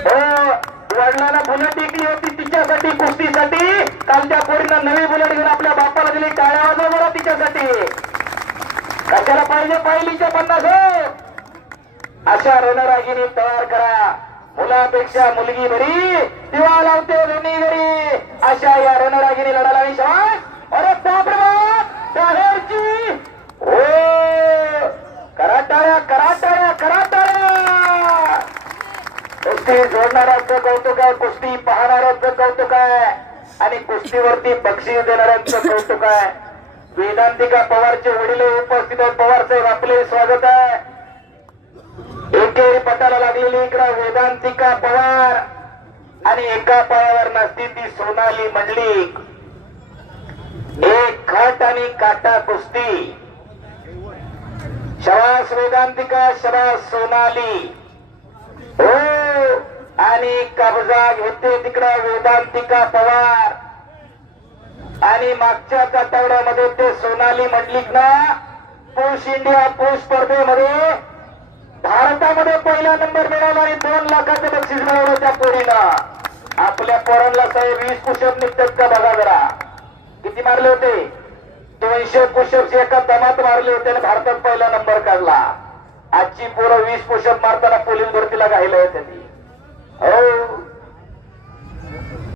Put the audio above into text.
हो वडिलांना बुलेट टिकली होती तिच्यासाठी कुस्तीसाठी. काल त्या पोरीनं नवी बुलेट घेऊन आपल्या बापाला दिली टाळ्या वाजवा बरं तिच्यासाठी. कशाला पाहिजे पहिलीच्या पन्नास हो? अशा रणरागिनी तयार करा. मुलापेक्षा मुलगी बरी दिवा लावते दोन्ही घरी. अशा या रणरागिनी लढाला विश्वास? शाबास अरे बापरे बाप बाहेरची. हो कराटाळ्या कराटाळ्या कराटाळ्या. कुस्ती जोडणाऱ्यांचं कौतुक आहे कुस्ती पाहणाऱ्यांचं कौतुक आहे. आणि कुस्तीवरती बक्षीस देणाऱ्यांचं कौतुक आहे. वेदांतिका पवारचे वडील उपस्थित आहेत. पवार साहेब आपले स्वागत आहे. एकेरी पटाला लागलेली इकडं वेदांतिका पवार. आणि एका पायावर नसती ती सोनाली मंडलिक. एक खट आणि काटा कुस्ती. शबास वेदांतिका शबास सोनाली. हो! आणि कब्जा होते तिकडं वेदांतिका पवार. आणि मागच्या आठवड्यामध्ये ते सोनाली मंडलिक ना पुरुष इंडिया पुरुष स्पर्धेमध्ये भारतामध्ये पहिला नंबर मिळवला आणि दोन लाखाचं बक्षीस मिळवलं त्या पोरीनं आपल्या पोरांना साहेब वीस कुशप निघतात का बघा जरा. किती मारले होते? दोनशे कुशप एका दमात मारले होते आणि भारतात पहिला नंबर काढला. आजची पोरं वीस कुशप मारताना पोलीस भरतीला घायला आहे त्यांनी